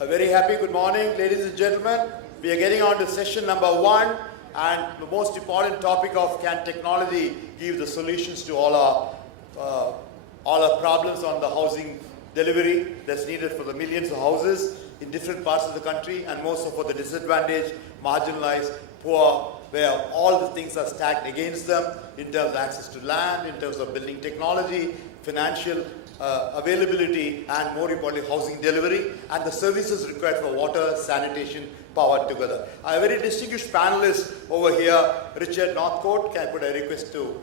A very happy good morning, ladies and gentlemen. We are getting on to session number 1, and the most important topic of can technology give the solutions to all our problems on the housing delivery that's needed for the millions of houses in different parts of the country, and more so for the disadvantaged, marginalized, poor, where all the things are stacked against them in terms of access to land, in terms of building technology, financial availability, and more importantly, housing delivery, and the services required for water, sanitation, power together. A very distinguished panelist over here, Richard Northcote. Can I put a request to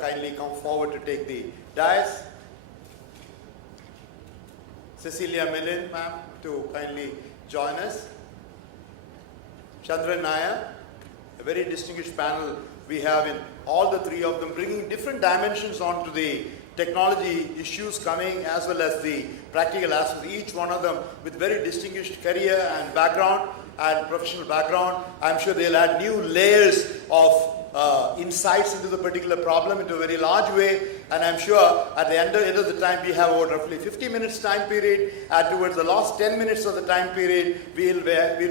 kindly come forward to take the dais? Cecilia Millen, ma'am, to kindly join us. Chandran Nair, a very distinguished panel we have in all the three of them, bringing different dimensions onto the technology issues coming, as well as the practical aspects, each one of them with very distinguished career and background and professional background. I'm sure they'll add new layers of insights into the particular problem into a very large way, and I'm sure at the end of the time we have about roughly 50 minutes time period, and towards the last 10 minutes of the time period we'll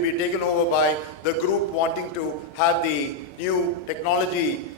be taken over by the group wanting to have the new technology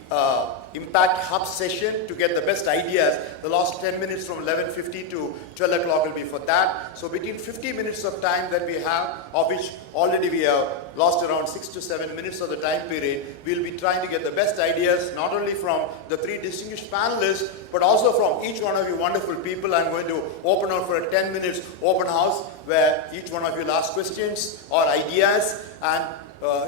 Impact Hub session to get the best ideas. The last 10 minutes from 11:50 to 12 o'clock will be for that. So between 50 minutes of time that we have, of which already we have lost around 6 to 7 minutes of the time period, we'll be trying to get the best ideas, not only from the three distinguished panelists, but also from each one of you wonderful people. I'm going to open up for a 10 minutes open house where each one of you will ask questions or ideas, and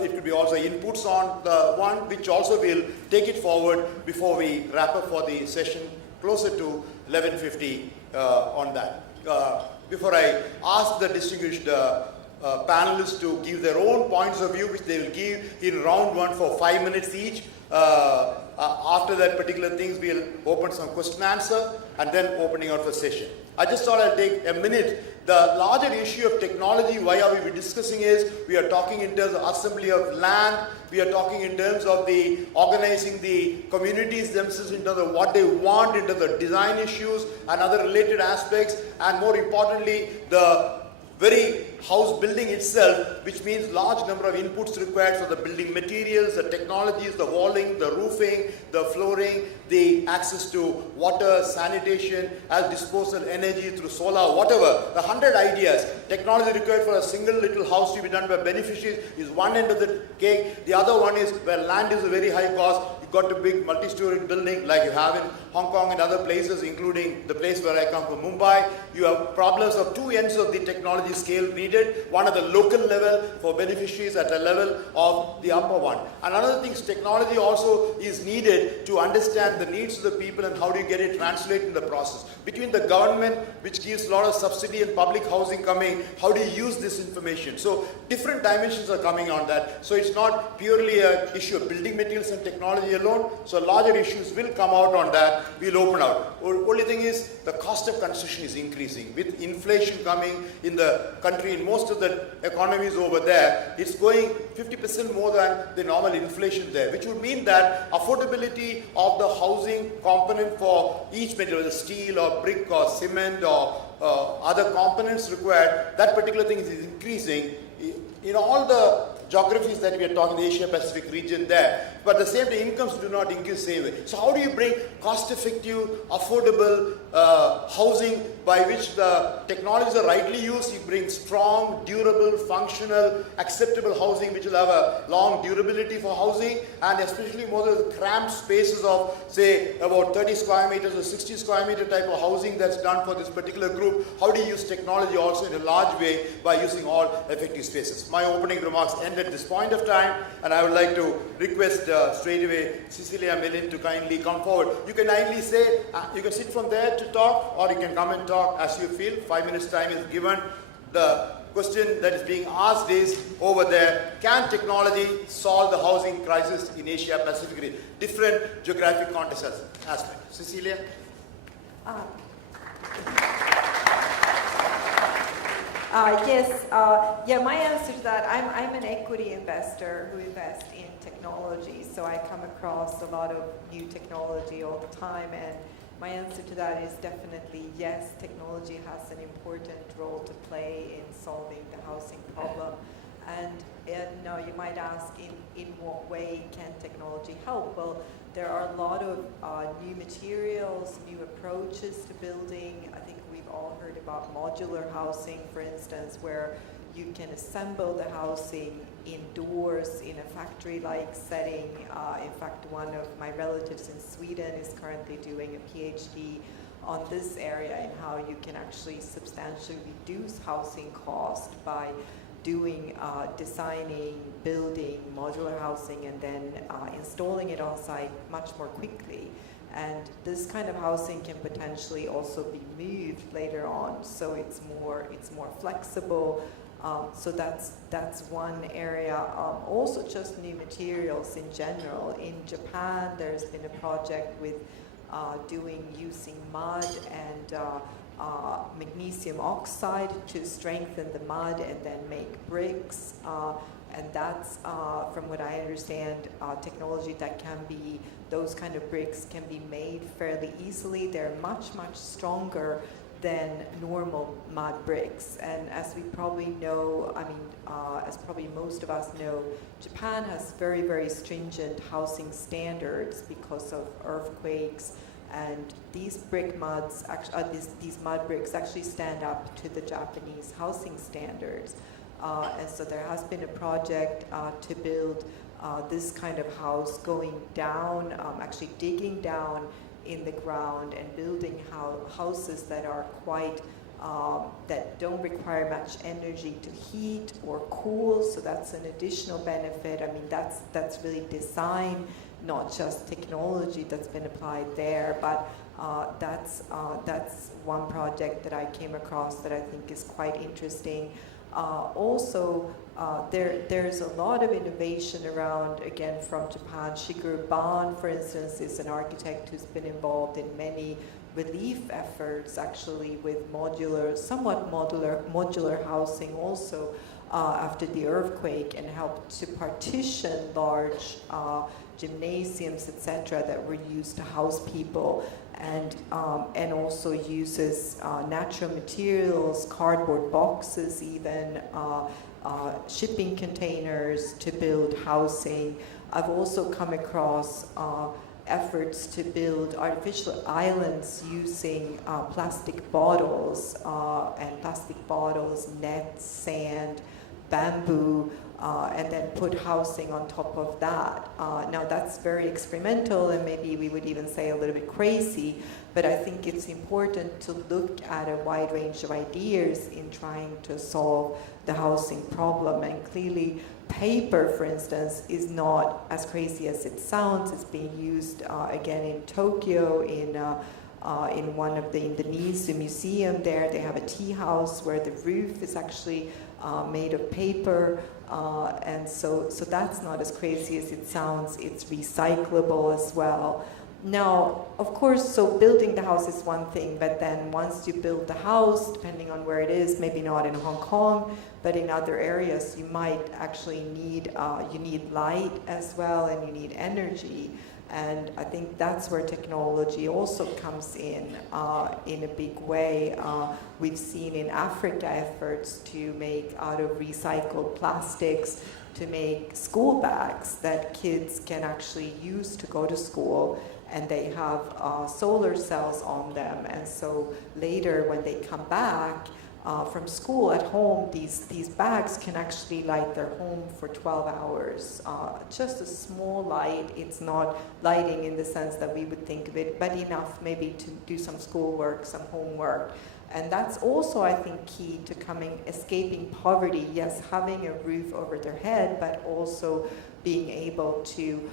it could be also inputs on the one, which also will take it forward before we wrap up for the session closer to 11:50 on that. Before I ask the distinguished panelists to give their own points of view, which they will give in round 1 for 5 minutes each. After that particular things, we'll open some question answer and then opening out the session. I just thought I'd take a minute. The larger issue of technology, why are we discussing, is we are talking in terms of assembly of land, we are talking in terms of the organizing the communities themselves in terms of what they want, in terms of design issues and other related aspects, and more importantly, the very house building itself, which means large number of inputs required for the building materials, the technologies, the walling, the roofing, the flooring, the access to water, sanitation, as disposal energy through solar, whatever. The 100 ideas. Technology required for a single little house to be done by beneficiaries is one end of the cake. The other one is where land is a very high cost. You've got a big multi-story building like you have in Hong Kong and other places, including the place where I come from, Mumbai. You have problems of two ends of the technology scale needed. One at the local level for beneficiaries, at the level of the upper one. And another thing, technology also is needed to understand the needs of the people and how do you get it translated in the process. Between the government, which gives a lot of subsidy and public housing coming, how do you use this information? So different dimensions are coming on that. So it's not purely an issue of building materials and technology alone. So larger issues will come out on that. We'll open out. Only thing is the cost of construction is increasing. With inflation coming in the country, in most of the economies over there, it's going 50% more than the normal inflation there, which would mean that affordability of the housing component for each material, steel or brick or cement or other components required, that particular thing is increasing in all the geographies that we are talking, the Asia Pacific region there. But at the same time, incomes do not increase the same way. So how do you bring cost-effective, affordable housing by which the technologies are rightly used? You bring strong, durable, functional, acceptable housing which will have a long durability for housing, and especially more of the cramped spaces of, say, about 30 square meters or 60 square meter type of housing that's done for this particular group. How do you use technology also in a large way by using all effective spaces? My opening remarks end at this point of time, and I would like to request straight away Cecilia Millen to kindly come forward. You can kindly say, you can sit from there to talk, or you can come and talk as you feel. 5 minutes time is given. The question that is being asked is over there, can technology solve the housing crisis in Asia Pacific region? Different geographic context aspect. Cecilia? Yes, my answer to that, I'm an equity investor who invests in technology, so I come across a lot of new technology all the time, and My answer to that is definitely yes, technology has an important role to play in solving the housing problem. And now you might ask, in what way can technology help? Well, there are a lot of new materials, new approaches to building. I think we've all heard about modular housing, for instance, where you can assemble the housing indoors in a factory-like setting. In fact, one of my relatives in Sweden is currently doing a PhD on this area and how you can actually substantially reduce housing cost by doing, designing, building modular housing and then installing it on site much more quickly. And this kind of housing can potentially also be moved later on, so it's more flexible. So that's one area. Also just new materials in general. In Japan, there's been a project with using mud and magnesium oxide to strengthen the mud and then make bricks. And that's, from what I understand, technology that can be, those kind of bricks can be made fairly easily. They're much, much stronger than normal mud bricks. And as we probably know, as probably most of us know, Japan has very, very stringent housing standards because of earthquakes. And these these mud bricks actually stand up to the Japanese housing standards. And so there has been a project to build this kind of house going down, actually digging down in the ground and building houses that are quite, that don't require much energy to heat or cool, so that's an additional benefit. I mean, that's really design, not just technology that's been applied there, but that's one project that I came across that I think is quite interesting. Also, there's a lot of innovation around, again, from Japan. Shigeru Ban, for instance, is an architect who's been involved in many relief efforts, actually, with somewhat modular housing also after the earthquake, and helped to partition large gymnasiums, etc., that were used to house people, and also uses natural materials, cardboard boxes, even shipping containers to build housing. I've also come across efforts to build artificial islands using plastic bottles, nets, sand, bamboo, and then put housing on top of that. Now that's very experimental, and maybe we would even say a little bit crazy, but I think it's important to look at a wide range of ideas in trying to solve the housing problem. And clearly paper, for instance, is not as crazy as it sounds. It's being used again in Tokyo, in one of the Indonesian museum there. They have a tea house where the roof is actually made of paper, and so that's not as crazy as it sounds. It's recyclable as well. Now, of course, so building the house is one thing, but then once you build the house, depending on where it is, maybe not in Hong Kong, but in other areas, you might actually need, you need light as well, and you need energy. And I think that's where technology also comes in a big way. We've seen in Africa efforts to make out of recycled plastics, to make school bags that kids can actually use to go to school, and they have solar cells on them. And so later when they come back from school at home, these bags can actually light their home for 12 hours. Just a small light. It's not lighting in the sense that we would think of it, but enough maybe to do some schoolwork, some homework. And that's also, I think, key to escaping poverty. Yes, having a roof over their head, but also being able to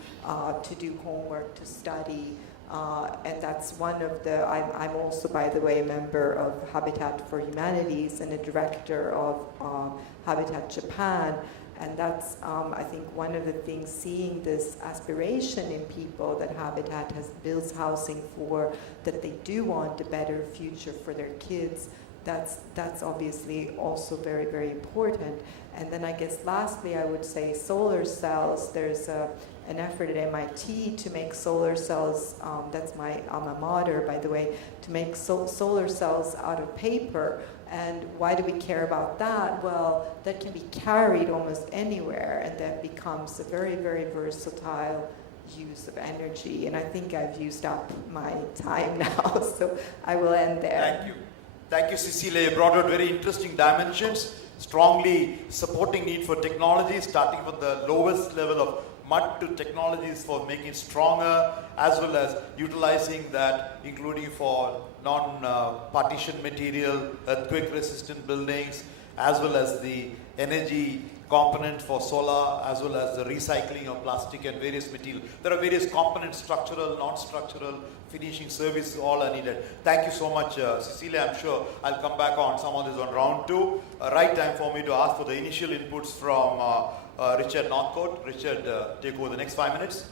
do homework, to study. And that's one of the, I'm also, by the way, a member of Habitat for Humanities and a director of Habitat Japan. And that's, I think, one of the things, seeing this aspiration in people that Habitat builds housing for, that they do want a better future for their kids, that's obviously also very, very important. And then I guess lastly, I would say solar cells. There's an effort at MIT to make solar cells, that's my alma mater, by the way, to make solar cells out of paper. And why do we care about that? Well, that can be carried almost anywhere, and that becomes a very, very versatile use of energy. And I think I've used up my time now, so I will end there. Thank you. Thank you, Cecilia. You brought out very interesting dimensions, strongly supporting need for technology, starting from the lowest level of mud to technologies for making it stronger, as well as utilizing that, including for non-partition material, earthquake-resistant buildings, as well as the energy component for solar, as well as the recycling of plastic and various material. There are various components, structural, non-structural, finishing services, all are needed. Thank you so much, Cecilia. I'm sure I'll come back on some of this on round two. Right time for me to ask for the initial inputs from Richard Northcote. Richard, take over the next 5 minutes.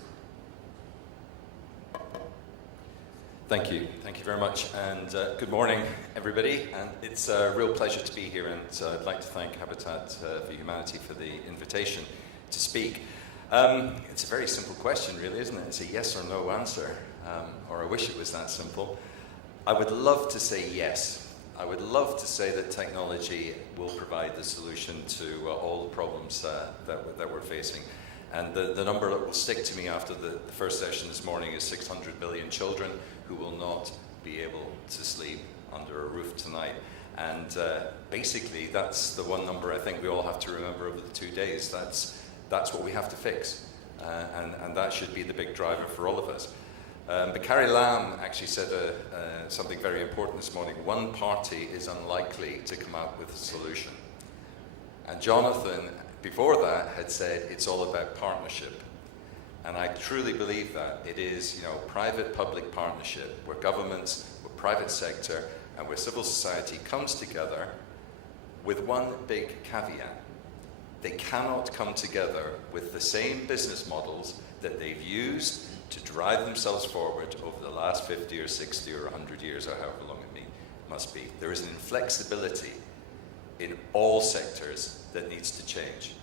Thank you very much, and good morning, everybody. And it's a real pleasure to be here, and I'd like to thank Habitat for Humanity for the invitation to speak. It's a very simple question, really, isn't it? It's a yes or no answer, or I wish it was that simple. I would love to say yes. I would love to say that technology will provide the solution to all the problems that we're facing. And the number that will stick to me after the first session this morning is 600 million children who will not be able to sleep under a roof tonight. And basically, that's the one number I think we all have to remember over the 2 days. That's what we have to fix. And that should be the big driver for all of us. But Carrie Lam actually said something very important this morning. One party is unlikely to come out with a solution. And Jonathan, before that, had said it's all about partnership. And I truly believe that. It is, private-public partnership, where governments, where private sector, and where civil society comes together with one big caveat. They cannot come together with the same business models that they've used to drive themselves forward over the last 50 or 60 or 100 years, or however long it must be. There is an inflexibility in all sectors that needs to change.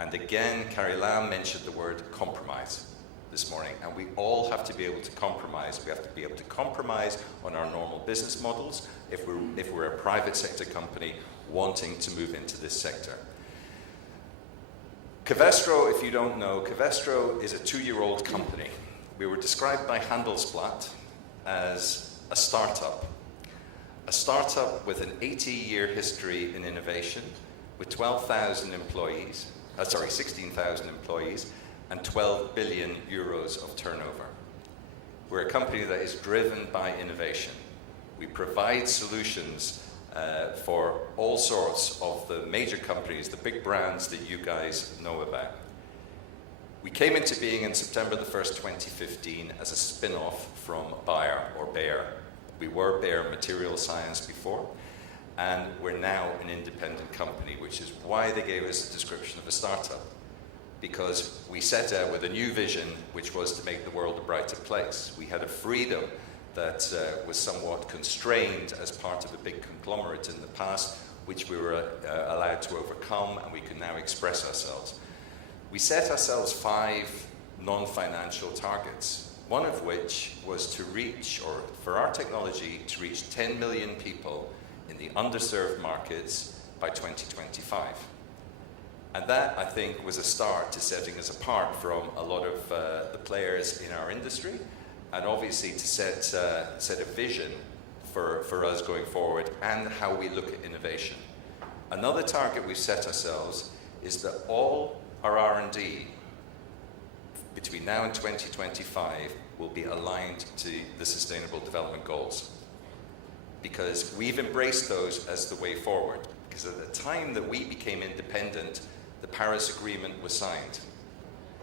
And again, Carrie Lam mentioned the word compromise this morning, and we all have to be able to compromise. We have to be able to compromise on our normal business models if we're a private sector company wanting to move into this sector. Covestro, if you don't know, Covestro is a 2-year-old company. We were described by Handelsblatt as a startup with an 80-year history in innovation, with 16,000 employees, and 12 billion euros of turnover. We're a company that is driven by innovation. We provide solutions for all sorts of the major companies, the big brands that you guys know about. We came into being in September the 1st, 2015 as a spin-off from Bayer. We were Bayer Material Science before, and we're now an independent company, which is why they gave us a description of a startup. Because we set out with a new vision, which was to make the world a brighter place. We had a freedom that was somewhat constrained as part of a big conglomerate in the past, which we were allowed to overcome, and we can now express ourselves. We set ourselves 5 non-financial targets, one of which was to reach, or for our technology, to reach 10 million people in the underserved markets by 2025. And that, I think, was a start to setting us apart from a lot of the players in our industry, and obviously to set a vision for us going forward and how we look at innovation. Another target we've set ourselves is that all our R&D between now and 2025 will be aligned to the Sustainable Development Goals, because we've embraced those as the way forward. Because at the time that we became independent, the Paris Agreement was signed,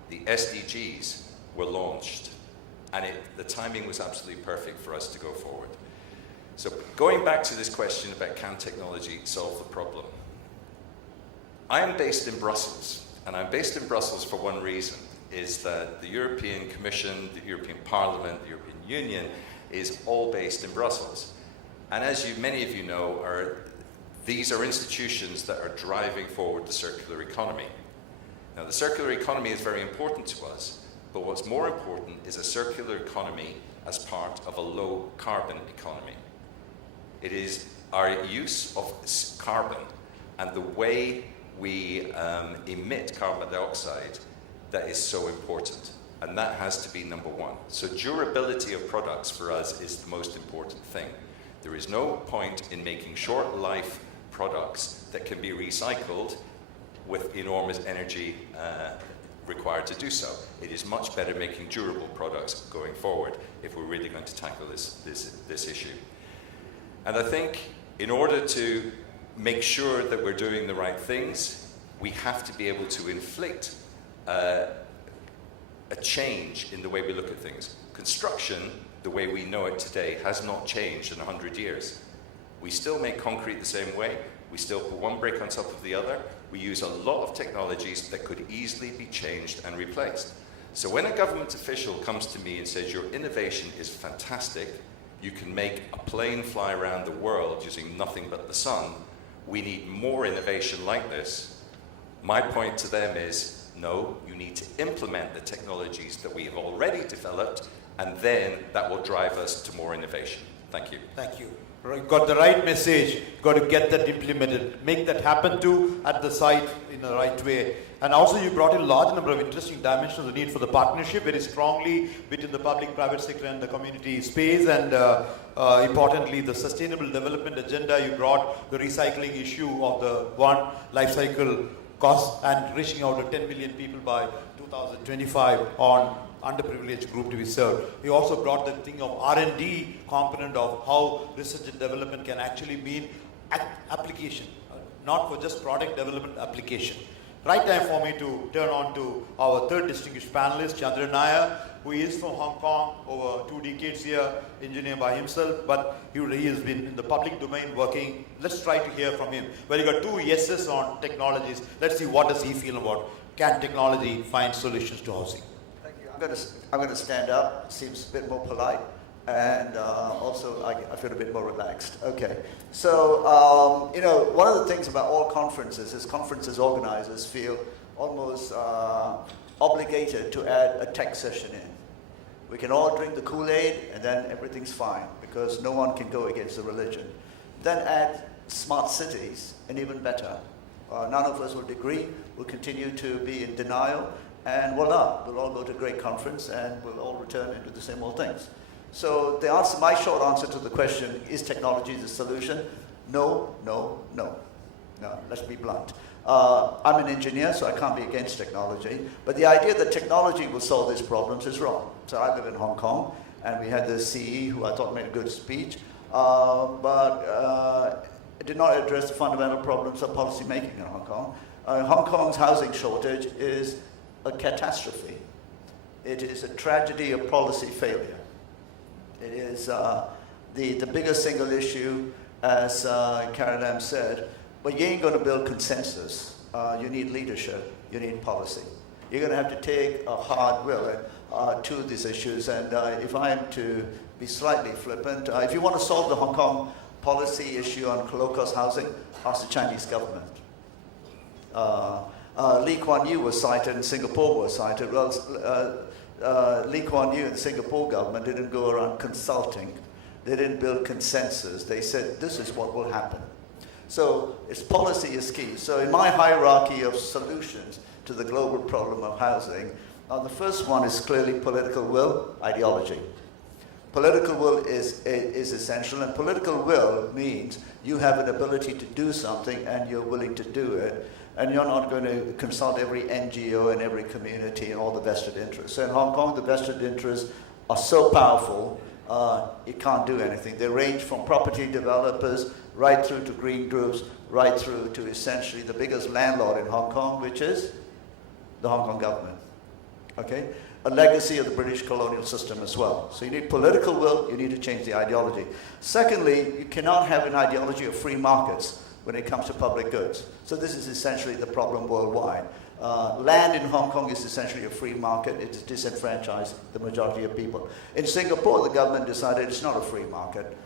the SDGs were launched, and the timing was absolutely perfect for us to go forward. So going back to this question about can technology solve the problem? I am based in Brussels, and I'm based in Brussels for one reason, is that the European Commission, the European Parliament, the European Union is all based in Brussels. And as many of you know, these are institutions that are driving forward the circular economy. Now, the circular economy is very important to us, but what's more important is a circular economy as part of a low carbon economy. It is our use of carbon and the way we emit carbon dioxide that is so important. And that has to be number one. So durability of products for us is the most important thing. There is no point in making short life products that can be recycled with enormous energy required to do so. It is much better making durable products going forward if we're really going to tackle this issue. And I think in order to make sure that we're doing the right things, we have to be able to inflict a change in the way we look at things. Construction, the way we know it today, has not changed in 100 years. We still make concrete the same way. We still put one brick on top of the other. We use a lot of technologies that could easily be changed and replaced. So when a government official comes to me and says, your innovation is fantastic, you can make a plane fly around the world using nothing but the sun, we need more innovation like this, my point to them is, no, you need to implement the technologies that we have already developed, and then that will drive us to more innovation. Thank you. Thank you. You've got the right message. You've got to get that implemented. Make that happen too at the site in the right way. And also you brought in a large number of interesting dimensions, the need for the partnership very strongly between the public, private sector and the community space. And importantly, the sustainable development agenda. You brought the recycling issue of the one life cycle cost and reaching out to 10 million people by 2025 on underprivileged group to be served. We also brought the thing of R&D component of how research and development can actually mean application, not for just product development, application. Right time for me to turn on to our third distinguished panelist, Chandra Nair, who is from Hong Kong, over 2 decades here, engineer by himself, but he has been in the public domain working. Let's try to hear from him. Well, you got 2 yeses on technologies. Let's see what does he feel about, can technology find solutions to housing? Thank you. I'm going to stand up. Seems a bit more polite, and also I feel a bit more relaxed. Okay. So one of the things about all conferences is conferences organizers feel almost obligated to add a tech session in. We can all drink the Kool-Aid and then everything's fine because no one can go against the religion. Then add smart cities and even better. None of us will agree. We'll continue to be in denial. And voila, we'll all go to a great conference and we'll all return into the same old things. So the answer, my short answer to the question, is technology the solution? No, no, no. No, let's be blunt. I'm an engineer, so I can't be against technology. But the idea that technology will solve these problems is wrong. So I live in Hong Kong, and we had the CE who I thought made a good speech, but it did not address the fundamental problems of policy making in Hong Kong. Hong Kong's housing shortage is a catastrophe. It is a tragedy of policy failure. It is the biggest single issue, as Karen Lam said, but you ain't going to build consensus. You need leadership. You need policy. You're going to have to take a hard will to these issues. And if I am to be slightly flippant, if you want to solve the Hong Kong policy issue on low-cost housing, ask the Chinese government. Lee Kuan Yew was cited and Singapore was cited. Well, Lee Kuan Yew and the Singapore government didn't go around consulting. They didn't build consensus. They said, this is what will happen. So its policy is key. So in my hierarchy of solutions to the global problem of housing, the first one is clearly political will, ideology. Political will is essential, and political will means you have an ability to do something and you're willing to do it, and you're not going to consult every NGO and every community and all the vested interests. So in Hong Kong, the vested interests are so powerful, it can't do anything. They range from property developers right through to green groups, right through to essentially the biggest landlord in Hong Kong, which is the Hong Kong government. Okay? A legacy of the British colonial system as well. So you need political will, you need to change the ideology. Secondly, you cannot have an ideology of free markets when it comes to public goods. So this is essentially the problem worldwide. Land in Hong Kong is essentially a free market. It is disenfranchised the majority of people. In Singapore, the government decided it's not a free market.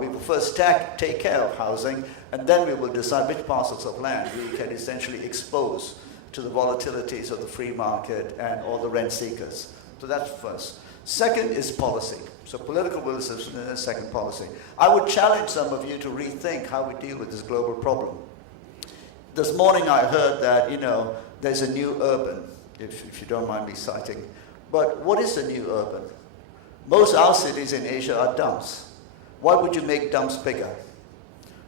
We will first take care of housing, and then we will decide which parcels of land we can essentially expose to the volatilities of the free market and all the rent seekers. So that's first. Second is policy. So political will is the second policy. I would challenge some of you to rethink how we deal with this global problem. This morning I heard that, there's a new urban, if you don't mind me citing. But what is a new urban? Most our cities in Asia are dumps. Why would you make dumps bigger?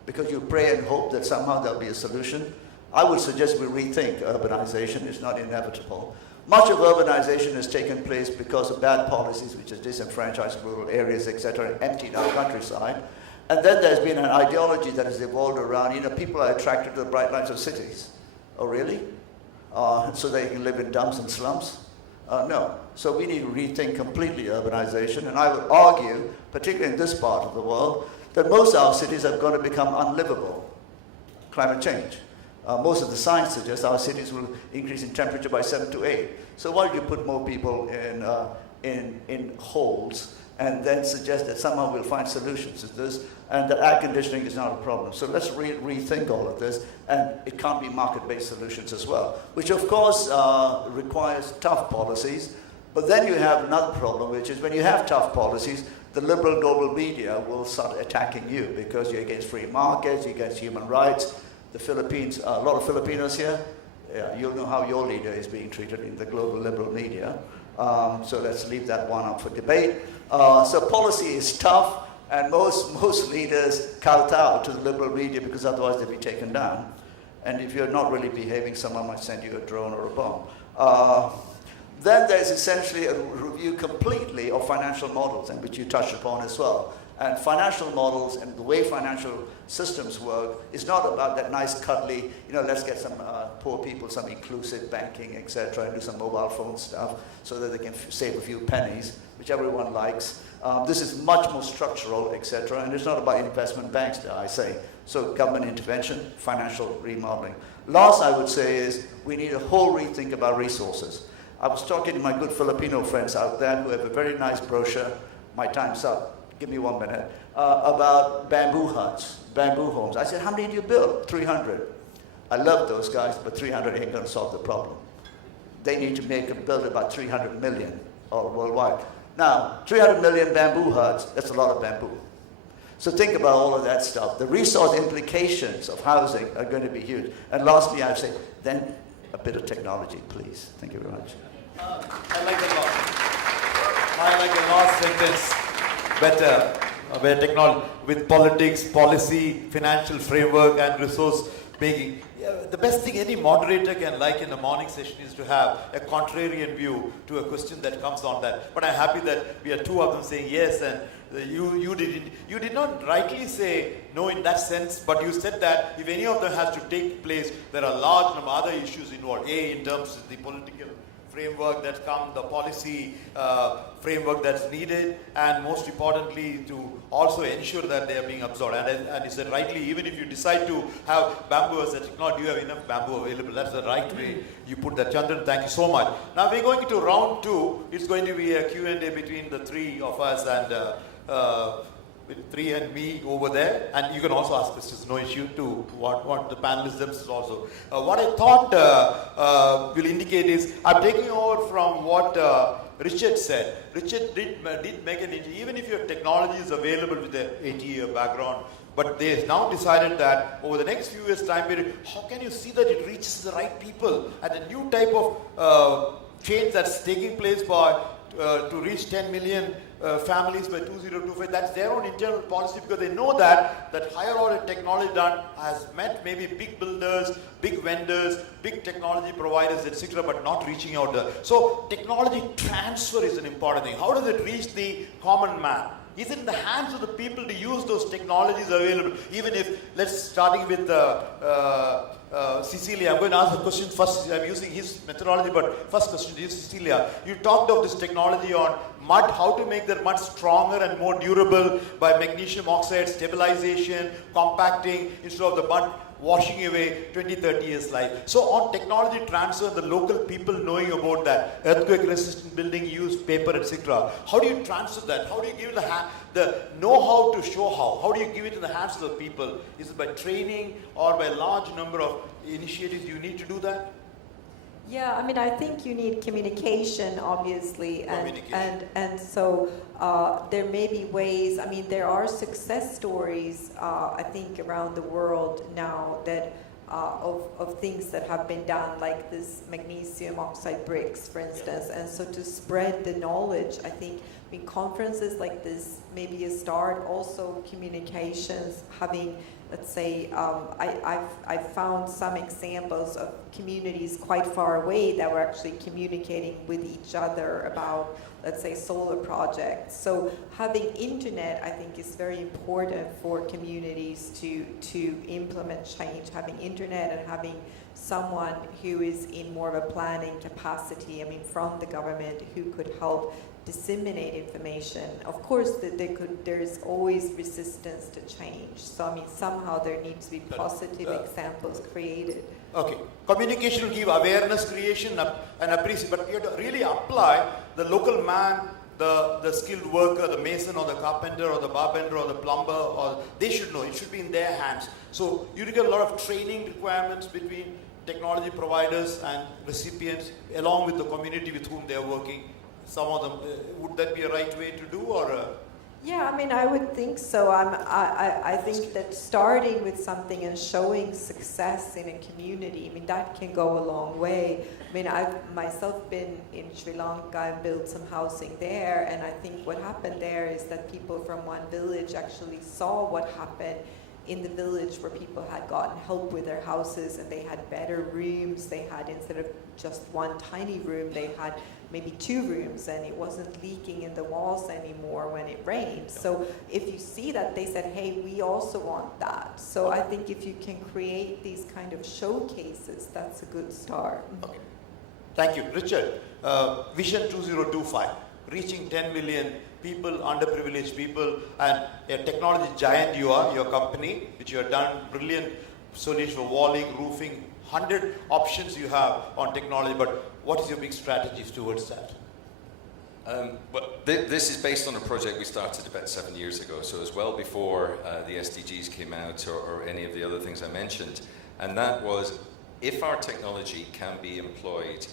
Because you pray and hope that somehow there'll be a solution? I would suggest we rethink urbanization. It's not inevitable. Much of urbanization has taken place because of bad policies, which has disenfranchised rural areas, etc., and emptied our countryside. And then there's been an ideology that has evolved around, people are attracted to the bright lights of cities. Oh, really? So they can live in dumps and slums? No. So we need to rethink completely urbanization. And I would argue, particularly in this part of the world, that most of our cities are going to become unlivable. Climate change. Most of the science suggests our cities will increase in temperature by 7 to 8. So why don't you put more people in holes and then suggest that somehow we'll find solutions to this, and that air conditioning is not a problem. So let's rethink all of this, and it can't be market-based solutions as well, which of course requires tough policies. But then you have another problem, which is when you have tough policies, the liberal global media will start attacking you because you're against free markets, you're against human rights. The Philippines, a lot of Filipinos here, you'll know how your leader is being treated in the global liberal media. So let's leave that one up for debate. So policy is tough, and most leaders kowtow to the liberal media because otherwise they'll be taken down. And if you're not really behaving, someone might send you a drone or a bomb. Then there's essentially a review completely of financial models, and which you touched upon as well. And financial models and the way financial systems work is not about that nice cuddly, let's get some poor people some inclusive banking, etc., and do some mobile phone stuff so that they can save a few pennies, which everyone likes. This is much more structural, etc., and it's not about investment banks, dare I say. So government intervention, financial remodeling. Last, I would say, is we need a whole rethink about resources. I was talking to my good Filipino friends out there who have a very nice brochure. My time's up. Give me 1 minute, about bamboo huts, bamboo homes. I said, how many do you build? 300. I love those guys, but 300 ain't gonna solve the problem. They need to build about 300 million all worldwide. Now, 300 million bamboo huts, that's a lot of bamboo. So think about all of that stuff. The resource implications of housing are going to be huge. And lastly, I'd say, then a bit of technology, please. Thank you very much. I like the last sentence better. Where technology, with politics, policy, financial framework, and resource making. The best thing any moderator can like in the morning session is to have a contrarian view to a question that comes on that. But I'm happy that we are two of them saying yes, and you did not rightly say no in that sense, but you said that if any of them has to take place, there are large number of other issues involved. In terms of the political framework that's come, the policy framework that's needed, and most importantly to also ensure that they are being absorbed. And you said rightly, even if you decide to have bamboo as a technology, you have enough bamboo available. That's the right way you put that. Chandran, thank you so much. Now we're going to round two. It's going to be a Q&A between the three of us and with three and me over there, and you can also ask questions, no issue, to what the panelists themselves also. What I thought will indicate is, I'm taking over from what Richard said. Richard did make an, even if your technology is available with an 80-year background, but they have now decided that over the next few years time period, how can you see that it reaches the right people, and a new type of change that's taking place by to reach 10 million families by 2025. That's their own internal policy, because they know that higher order technology done has met maybe big builders, big vendors, big technology providers, etc., but not reaching out there. So technology transfer is an important thing. How does it reach the common man? Is it in the hands of the people to use those technologies available? Even if, starting with Cecilia, I'm going to ask the question first. I'm using his methodology, but first question to you, Cecilia. You talked of this technology on mud, how to make that mud stronger and more durable by magnesium oxide stabilization, compacting, instead of the mud washing away 20, 30 years life. So on technology transfer, the local people knowing about that, earthquake resistant building, use paper, etc. How do you transfer that? How do you give the know-how to show how? How do you give it in the hands of the people? Is it by training or by a large number of initiatives you need to do that? Yeah, I mean, I think you need communication, obviously, Communication. and so there may be ways. I mean, there are success stories, I think, around the world now that of things that have been done, like this magnesium oxide bricks, for instance. And so to spread the knowledge, I think, in conferences like this, maybe a start. Also, communications, having, let's say, I've found some examples of communities quite far away that were actually communicating with each other about, let's say, solar projects. So having internet, I think, is very important for communities to implement change. Having internet and having someone who is in more of a planning capacity, I mean, from the government, who could help disseminate information. Of course, there's always resistance to change. So I mean, somehow there needs to be positive examples created. Okay, communication will give awareness creation and appreciation, but you have to really apply the local man, the skilled worker, the mason or the carpenter or the barbender or the plumber, or they should know. It should be in their hands. So you get a lot of training requirements between technology providers and recipients, along with the community with whom they are working. Some of them, would that be a right way to do, or? Yeah, I mean, I would think so. I think that starting with something and showing success in a community, I mean, that can go a long way. I mean, I've myself been in Sri Lanka and built some housing there, and I think what happened there is that people from one village actually saw what happened in the village where people had gotten help with their houses, and they had better rooms. They had, instead of just one tiny room, they had maybe 2 rooms, and it wasn't leaking in the walls anymore when it rained. So if you see that, they said, hey, we also want that. So I think if you can create these kind of showcases, that's a good start. Okay. Thank you. Richard, Vision 2025, reaching 10 million people, underprivileged people, and a technology giant you are, your company, which you have done brilliant solutions for walling, roofing, 100 options you have on technology, but what is your big strategies towards that? This is based on a project we started about 7 years ago, so it was well before the SDGs came out or any of the other things I mentioned. And that was, if our technology can be employed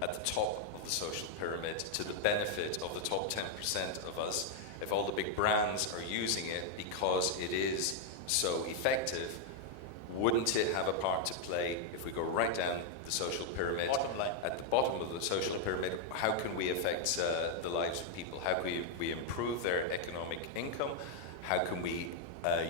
at the top of the social pyramid to the benefit of the top 10% of us, if all the big brands are using it because it is so effective, wouldn't it have a part to play if we go right down the social pyramid? Bottom line. At the bottom of the social pyramid, how can we affect the lives of people? How can we improve their economic income? How can we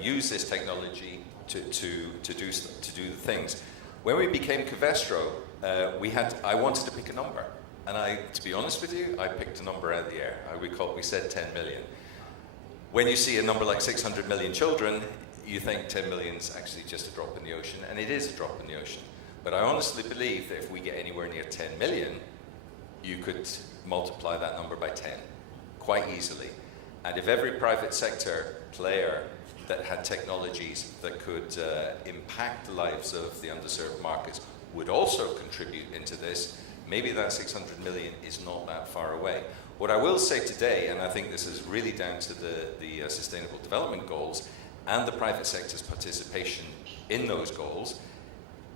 use this technology to do the things? When we became Covestro, I wanted to pick a number, and to be honest with you, I picked a number out of the air. We said 10 million. When you see a number like 600 million children, you think 10 million is actually just a drop in the ocean, and it is a drop in the ocean. But I honestly believe that if we get anywhere near 10 million, you could multiply that number by 10 quite easily. And if every private sector player that had technologies that could impact the lives of the underserved markets would also contribute into this, maybe that 600 million is not that far away. What I will say today, and I think this is really down to the Sustainable Development Goals and the private sector's participation in those goals,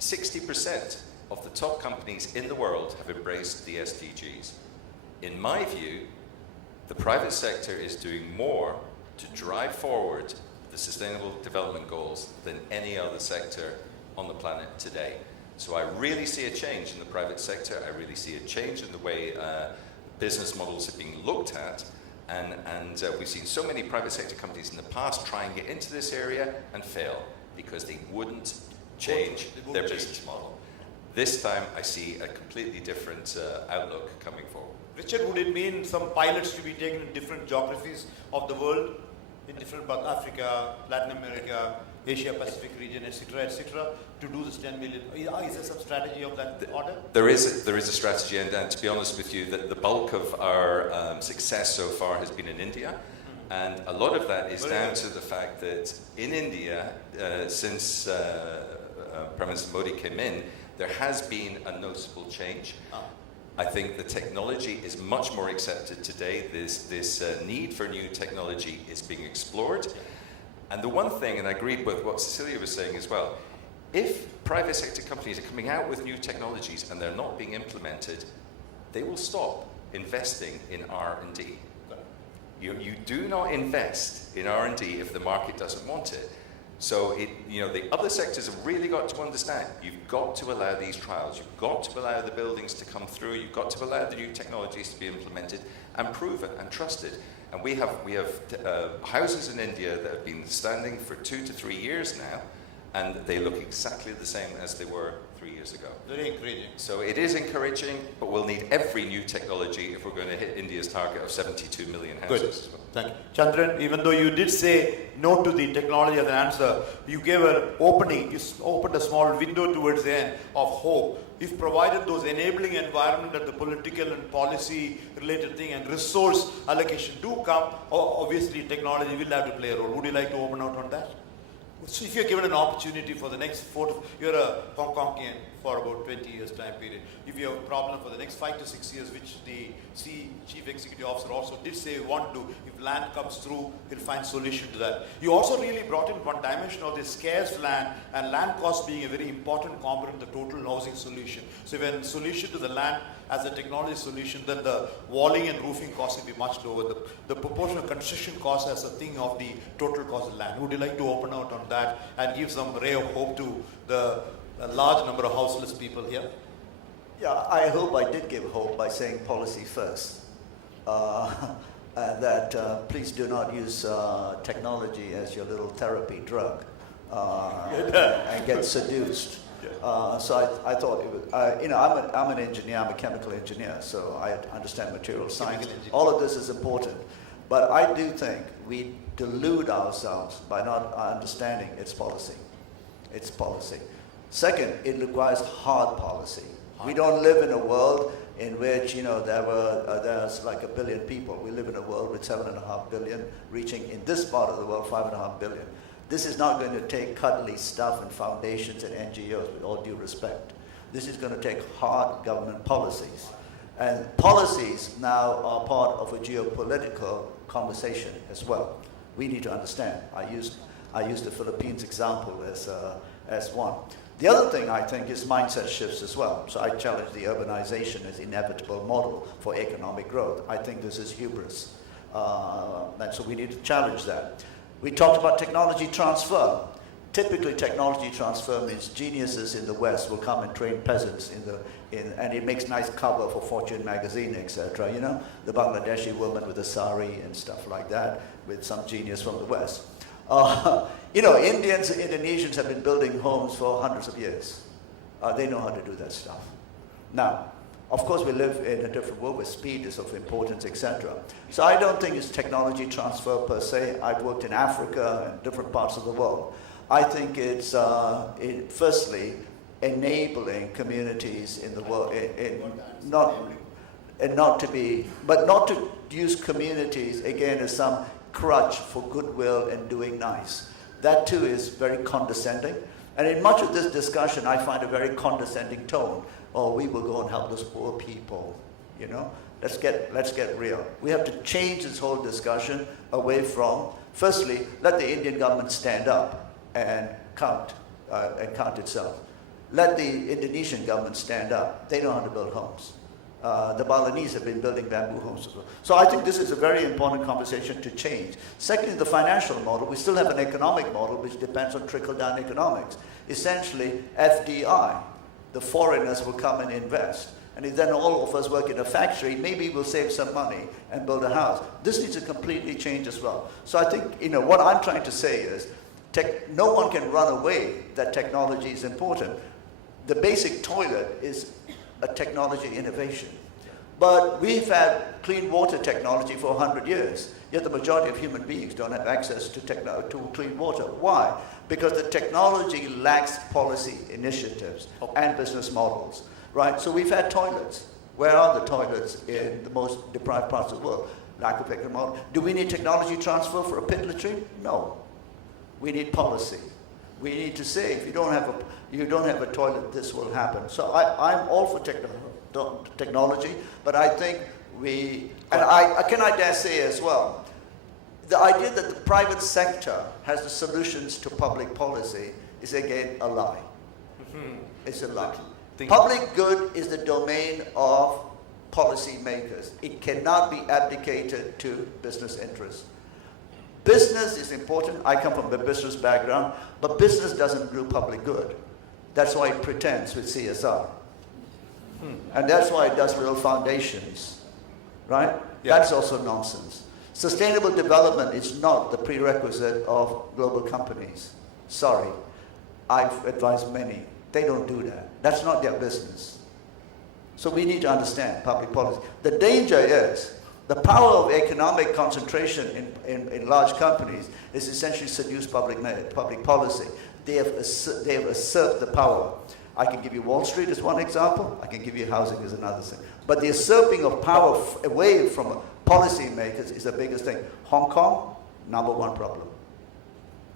60% of the top companies in the world have embraced the SDGs. In my view, the private sector is doing more to drive forward the Sustainable Development Goals than any other sector on the planet today. So I really see a change in the private sector. I really see a change in the way business models are being looked at. And we've seen so many private sector companies in the past try and get into this area and fail because they wouldn't change their business model. This time I see a completely different outlook coming forward. Richard, would it mean some pilots to be taken in different geographies of the world, in different parts, Africa, Latin America, Asia Pacific region, etc., to do this 10 million? Is there some strategy of that order? There is a strategy, and to be honest with you, the bulk of our success so far has been in India. And a lot of that is down to the fact that in India, since Prime Minister Modi came in, there has been a noticeable change. I think the technology is much more accepted today. This need for new technology is being explored. And the one thing, and I agree with what Cecilia was saying as well, if private sector companies are coming out with new technologies and they're not being implemented, they will stop investing in R&D. You do not invest in R&D if the market doesn't want it. So the other sectors have really got to understand, you've got to allow these trials, you've got to allow the buildings to come through, you've got to allow the new technologies to be implemented and proven and trusted. And we have houses in India that have been standing for 2 to 3 years now, and they look exactly the same as they were 3 years ago. Very encouraging. So it is encouraging, but we'll need every new technology if we're going to hit India's target of 72 million houses. Good. As well. Thank you. Chandran, even though you did say no to the technology as an answer, you gave an opening, you opened a small window towards the end of hope. If provided those enabling environment that the political and policy related thing and resource allocation do come, obviously technology will have to play a role. Would you like to open out on that? So if you're given an opportunity for the next you're a Hong Kongian for about 20 years time period. If you have a problem for the next 5 to 6 years, which the Chief Executive Officer also did say we want to, if land comes through, he'll find solution to that. You also really brought in one dimension of this scarce land and land cost being a very important component of the total housing solution. So when solution to the land as a technology solution, then the walling and roofing cost will be much lower. The proportion of construction cost as a thing of the total cost of land. Would you like to open out on that and give some ray of hope to the large number of houseless people here? Yeah, I hope I did give hope by saying policy first. And that please do not use technology as your little therapy drug and get seduced. So I thought it was, I'm an engineer, I'm a chemical engineer, so I understand material science. All of this is important. But I do think we delude ourselves by not understanding its policy. Its policy. Second, it requires hard policy. We don't live in a world in which, there's like 1 billion people. We live in a world with 7.5 billion, reaching in this part of the world 5.5 billion. This is not going to take cuddly stuff and foundations and NGOs, with all due respect. This is going to take hard government policies. And policies now are part of a geopolitical conversation as well. We need to understand. I used the Philippines example as one. The other thing I think is mindset shifts as well. So I challenge the urbanization as inevitable model for economic growth. I think this is hubris. And so we need to challenge that. We talked about technology transfer. Typically, technology transfer means geniuses in the West will come and train peasants and it makes nice cover for Fortune magazine, etc. The Bangladeshi woman with a sari and stuff like that, with some genius from the West. Indians, Indonesians have been building homes for hundreds of years. They know how to do that stuff. Now, of course, we live in a different world where speed is of importance, etc. So I don't think it's technology transfer per se. I've worked in Africa and different parts of the world. I think it's, firstly, enabling communities in the world, not to use communities, again, as some crutch for goodwill and doing nice. That too is very condescending. And in much of this discussion, I find a very condescending tone. Oh, we will go and help those poor people. Let's get real. We have to change this whole discussion away from, firstly, let the Indian government stand up and count itself. Let the Indonesian government stand up. They know how to build homes. The Balinese have been building bamboo homes. So I think this is a very important conversation to change. Secondly, the financial model. We still have an economic model which depends on trickle-down economics. Essentially, FDI. The foreigners will come and invest. And if then all of us work in a factory, maybe we'll save some money and build a house. This needs to completely change as well. So I think, what I'm trying to say is, no one can run away that technology is important. The basic toilet is a technology innovation. But we've had clean water technology for 100 years, yet the majority of human beings don't have access to clean water. Why? Because the technology lacks policy initiatives and business models, right? So we've had toilets. Where are the toilets in the most deprived parts of the world? lack of economic. Do we need technology transfer for a pit latrine? No. We need policy. We need to say, if you don't have a toilet, this will happen. So I'm all for technology, but I think and I dare say as well, the idea that the private sector has the solutions to public policy is again a lie. It's a lie. Public good is the domain of policymakers. It cannot be abdicated to business interests. Business is important. I come from a business background, but business doesn't do public good. That's why it pretends with CSR. And that's why it does little foundations, right? Yeah. That's also nonsense. Sustainable development is not the prerequisite of global companies. Sorry. I've advised many. They don't do that. That's not their business. So we need to understand public policy. The danger is the power of economic concentration in large companies is essentially seduce public policy. They have usurped the power. I can give you Wall Street as one example. I can give you housing as another thing. But the usurping of power away from policymakers is the biggest thing. Hong Kong, #1 problem.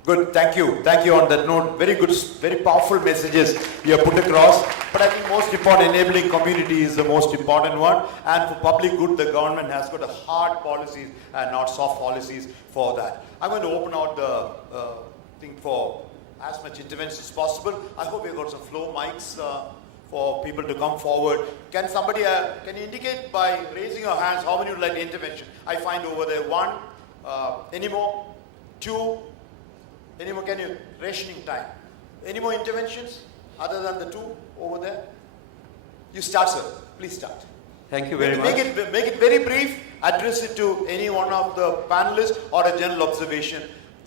Good, thank you. Thank you on that note. Very good, very powerful messages you have put across. But I think most important, enabling community is the most important one. And for public good, the government has got a hard policies and not soft policies for that. I'm going to open out the thing for as much intervention as possible. I hope we've got some flow mics for people to come forward. Can somebody, can you indicate by raising your hands how many would like intervention? I find over there 1, any more, 2, any more, can you, rationing time. Any more interventions other than the 2 over there? You start, sir. Please start. Thank you very much. Make it very brief. Address it to any one of the panelists or a general observation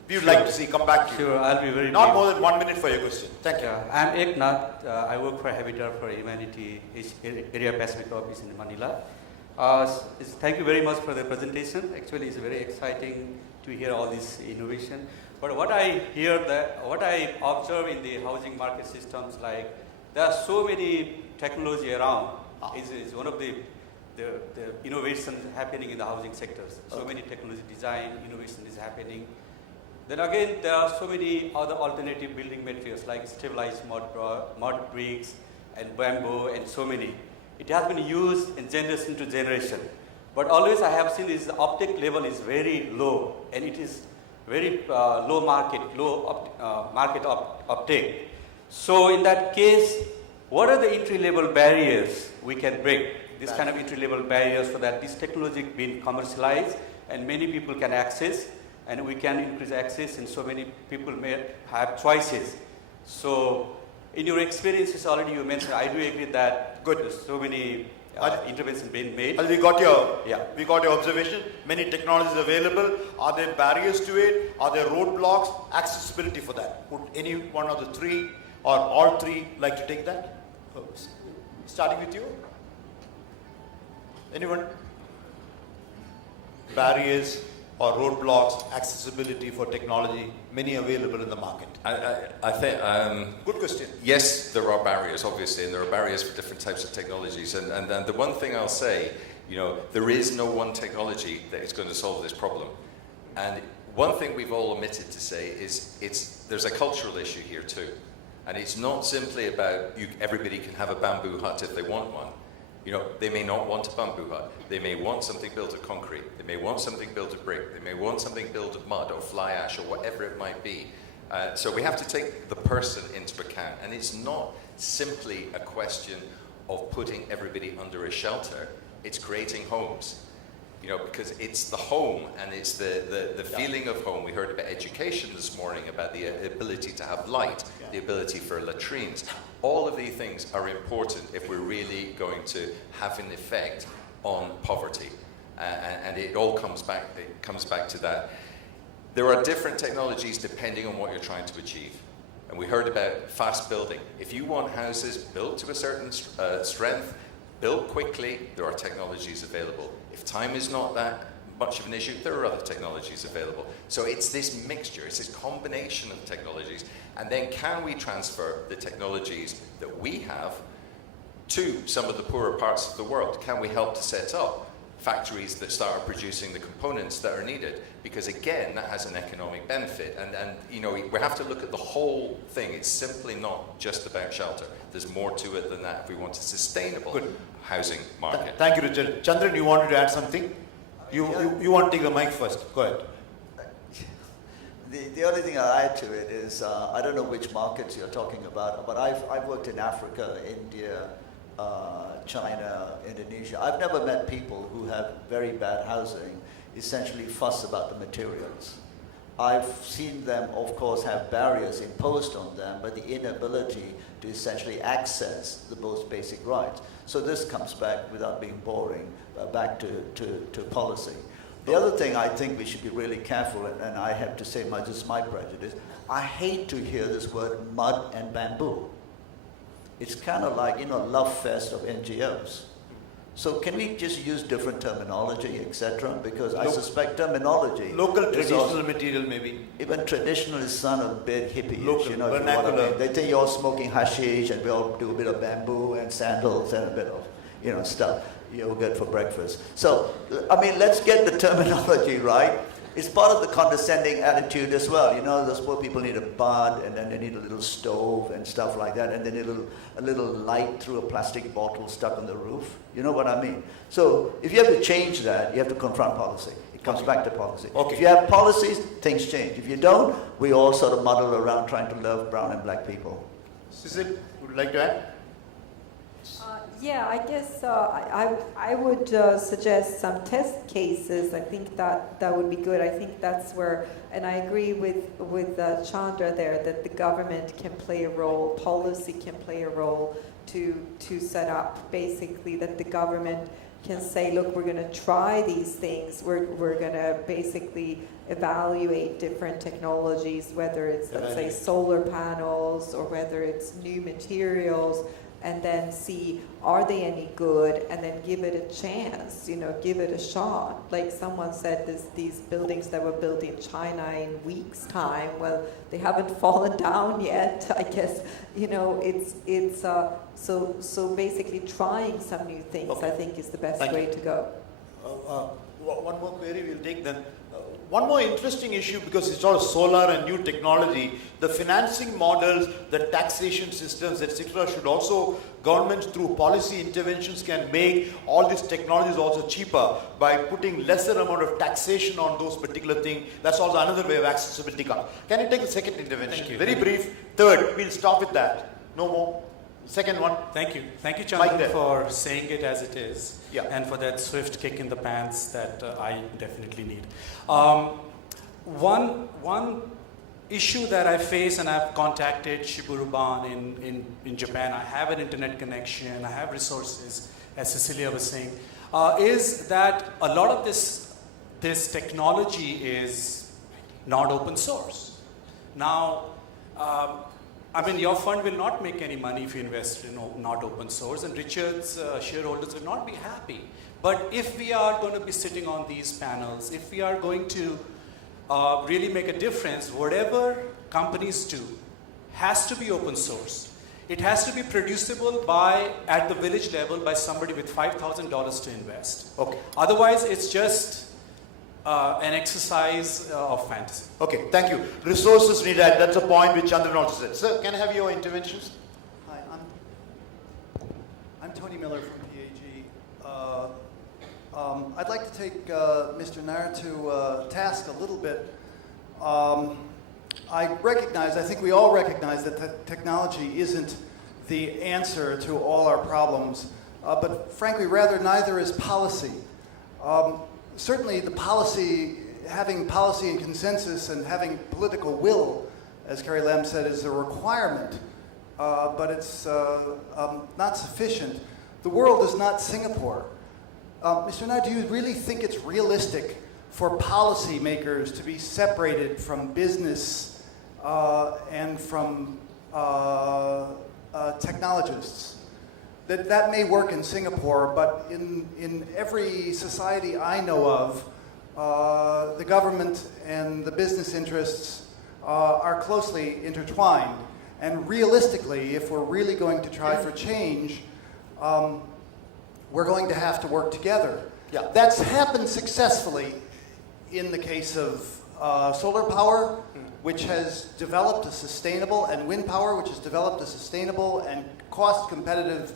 we would like to see. Come back to you. Sure, I'll be very Not brief. more than 1 minute for your question. Thank you. Yeah, I'm Eknath. I work for Habitat for Humanity Area Pacific Office in Manila. Thank you very much for the presentation. Actually, it's very exciting to hear all this innovation. But what I observe in the housing market systems, like there are so many technology around. Is one of the innovations happening in the housing sectors. So many technology design innovation is happening. Then again, there are so many other alternative building materials like stabilized mud bricks and bamboo and so many. It has been used in generation to generation. But always I have seen is the uptake level is very low, and it is very low market uptake. So in that case, what are the entry-level barriers we can break? This kind of entry-level barriers so that this technology being commercialized and many people can access, and we can increase access, and so many people may have choices. So in your experiences already you mentioned, I do agree that there's so many interventions being made. We got your observation. Many technologies available. Are there barriers to it? Are there roadblocks? Accessibility for that. Would any one of the 3 or all 3 like to take that? Starting with you. Anyone? Barriers or roadblocks, accessibility for technology, many available in the market. I think... Good question. Yes, there are barriers, obviously, and there are barriers for different types of technologies. And the one thing I'll say, there is no one technology that is going to solve this problem. And one thing we've all omitted to say is there's a cultural issue here too. And it's not simply about everybody can have a bamboo hut if they want one. They may not want a bamboo hut. They may want something built of concrete. They may want something built of brick. They may want something built of mud or fly ash or whatever it might be. So we have to take the person into account. And it's not simply a question of putting everybody under a shelter. It's creating homes. Because it's the home and it's the feeling of home. We heard about education this morning, about the ability to have light, the ability for latrines. All of these things are important if we're really going to have an effect on poverty. And it all comes back to that. There are different technologies depending on what you're trying to achieve. And we heard about fast building. If you want houses built to a certain strength, built quickly, there are technologies available. If time is not that much of an issue, there are other technologies available. So it's this mixture, it's this combination of technologies. And then can we transfer the technologies that we have to some of the poorer parts of the world? Can we help to set up factories that start producing the components that are needed, because again, that has an economic benefit. And you know, we have to look at the whole thing. It's simply not just about shelter. There's more to it than that if we want a sustainable housing market. Thank you, Richard. Chandran, you wanted to add something? You want to take the mic first. Go ahead. The only thing I'll add to it is, I don't know which markets you're talking about, but I've worked in Africa, India, China, Indonesia. I've never met people who have very bad housing essentially fuss about the materials. I've seen them, of course, have barriers imposed on them, but the inability to essentially access the most basic rights. So this comes back, without being boring, back to policy. The other thing I think we should be really careful, and I have to say, this is my prejudice, I hate to hear this word mud and bamboo. It's kind of like, love fest of NGOs. So can we just use different terminology, etc.? Because I suspect terminology... Local traditional material, maybe. Even traditional is son of a bit hippie-ish, Local, you know what I mean. They think you're all smoking hashish, and we all do a bit of bamboo and sandals and a bit of, stuff. Yogurt for breakfast. So, I mean, let's get the terminology right. It's part of the condescending attitude as well. Those poor people need a bud, and then they need a little stove and stuff like that, and they need a little light through a plastic bottle stuck on the roof. You know what I mean? So, if you have to change that, you have to confront policy. It comes back to policy. Okay. If you have policies, things change. If you don't, we all sort of muddle around trying to love brown and black people. Cecil, would you like to add? Yeah, I guess I would suggest some test cases. I think that would be good. I think that's where, and I agree with Chandra there, that the government can play a role, policy can play a role to set up basically that the government can say, look, we're going to try these things. We're going to basically evaluate different technologies, whether it's, let's say, solar panels or whether it's new materials, and then see, are they any good, and then give it a chance, give it a shot. Like someone said, these buildings that were built in China in weeks' time, well, they haven't fallen down yet. I guess, it's so basically trying some new things, I think, is the best way to go. One more query we'll take then. One more interesting issue, because it's all solar and new technology, the financing models, the taxation systems, etc. should also, governments through policy interventions can make all these technologies also cheaper by putting lesser amount of taxation on those particular things. That's also another way of accessibility. Can you take the second intervention? Thank you. Very brief. Third, we'll stop with that. No more. Second one. Thank you, Chandran, for saying it as it is, and for that swift kick in the pants that I definitely need. One issue that I face, and I've contacted Shiburuban in Japan, I have an internet connection, I have resources, as Cecilia was saying, is that a lot of this technology is not open source. Now, your fund will not make any money if you invest in not open source, and Richard's shareholders will not be happy. But if we are going to be sitting on these panels, if we are going to really make a difference, whatever companies do has to be open source. It has to be producible at the village level by somebody with $5,000 to invest. Okay. Otherwise, it's just an exercise of fantasy. Okay, thank you. Resources needed. That's a point which Chandran also said. Sir, can I have your interventions? Hi, I'm Tony Miller from PAG. I'd like to take Mr. Nair to task a little bit. I think we all recognize that technology isn't the answer to all our problems, but frankly, rather, neither is policy. Certainly having policy and consensus and having political will, as Carrie Lam said, is a requirement, but it's not sufficient. The world is not Singapore. Mr. Nair, do you really think it's realistic for policymakers to be separated from business and from technologists? That may work in Singapore, but in every society I know of, the government and the business interests are closely intertwined. And realistically, if we're really going to try for change, we're going to have to work together. Yeah. That's happened successfully in the case of solar power, which has developed a sustainable, and wind power, which has developed a sustainable and cost-competitive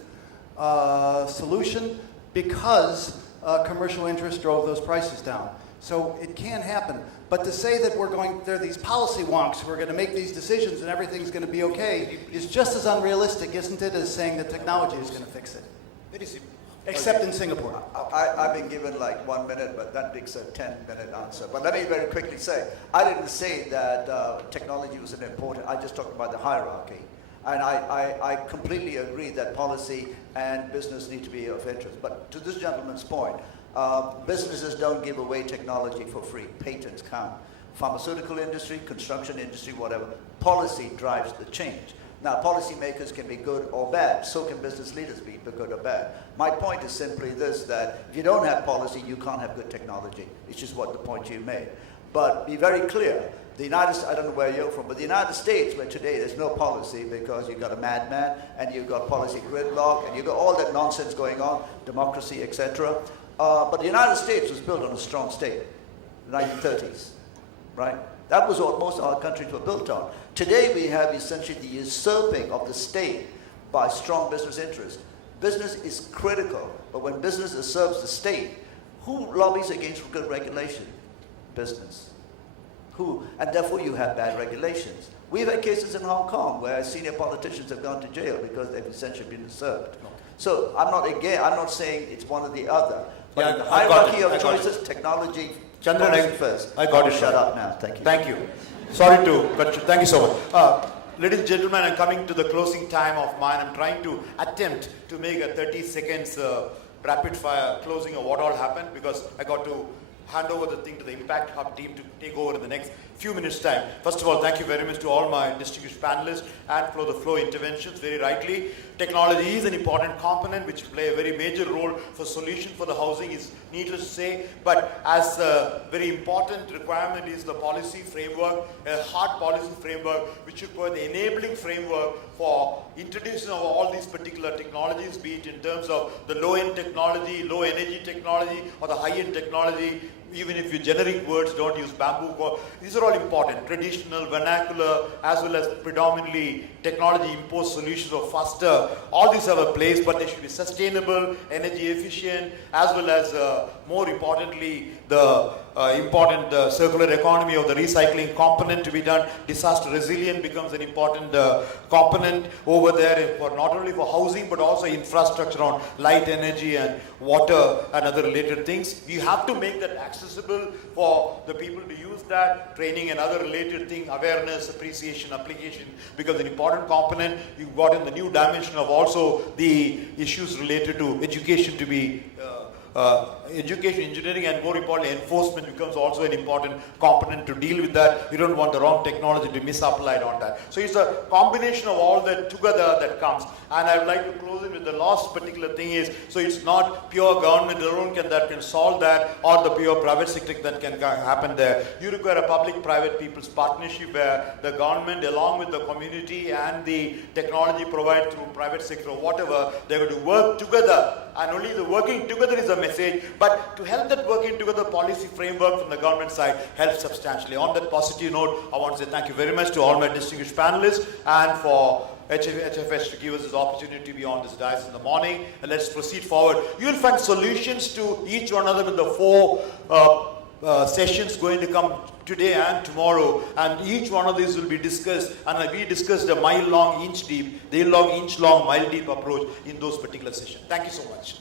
solution because commercial interest drove those prices down. So it can happen. But to say that there are these policy wonks who are going to make these decisions and everything's going to be okay is just as unrealistic, isn't it, as saying that technology is going to fix it? Very simple. Except in Singapore. I've been given like 1 minute, but that takes a 10-minute answer. But let me very quickly say, I didn't say that technology was an important, I just talked about the hierarchy. And I completely agree that policy and business need to be of interest. But to this gentleman's point, businesses don't give away technology for free. Patents count. Pharmaceutical industry, construction industry, whatever. Policy drives the change. Now, policymakers can be good or bad. So can business leaders be good or bad. My point is simply this, that if you don't have policy, you can't have good technology. It's just what the point you made. But be very clear. The United States, I don't know where you're from, but the United States, where today there's no policy because you've got a madman and you've got policy gridlock and you've got all that nonsense going on, democracy, etc. But the United States was built on a strong state, the 1930s, right? That was what most of our countries were built on. Today we have essentially the usurping of the state by strong business interests. Business is critical, but when business usurps the state, who lobbies against good regulation? Business. Who? And therefore you have bad regulations. We've had cases in Hong Kong where senior politicians have gone to jail because they've essentially been usurped. So I'm not saying it's one or the other. But Yeah, in the I got it. hierarchy of I got it. choices, technology, Chandran, policy first. I got it. Shut up now. Thank you. Thank you. Sorry to, but thank you so much. Ladies and gentlemen, I'm coming to the closing time of mine. I'm trying to attempt to make a 30 seconds rapid fire closing of what all happened because I got to hand over the thing to the Impact Hub team to take over in the next few minutes' time. First of all, thank you very much to all my distinguished panelists and for the flow interventions. Very rightly, technology is an important component which will play a very major role for solution for the housing is needless to say. But as a very important requirement is the policy framework, a hard policy framework which should provide the enabling framework for introducing of all these particular technologies, be it in terms of the low-end technology, low energy technology or the high-end technology. Even if you generic words, don't use bamboo. These are all important. Traditional, vernacular, as well as predominantly technology imposed solutions or faster. All these have a place, but they should be sustainable, energy efficient, as well as more importantly, the important circular economy of the recycling component to be done. Disaster resilient becomes an important component over there for not only for housing but also infrastructure on light energy and water and other related things. You have to make that accessible for the people to use that. Training and other related thing, awareness, appreciation, application becomes an important component. You've got in the new dimension of also the issues related to education to be education, engineering, and more importantly, enforcement becomes also an important component to deal with that. You don't want the wrong technology to misapplied on that. So it's a combination of all that together that comes. And I would like to close it with the last particular thing is, so it's not pure government alone that can solve that or the pure private sector that can happen there. You require a public-private people's partnership where the government along with the community and the technology provided through private sector or whatever, they're going to work together. And only the working together is a message, but to help that working together policy framework from the government side helps substantially. On that positive note, I want to say thank you very much to all my distinguished panelists and for HFS to give us this opportunity to be on this dais in the morning. And let's proceed forward. You will find solutions to each one of them in the four sessions going to come today and tomorrow, and each one of these will be discussed, and we discussed a mile long, inch deep, day long, inch long, mile deep approach in those particular sessions. Thank you so much.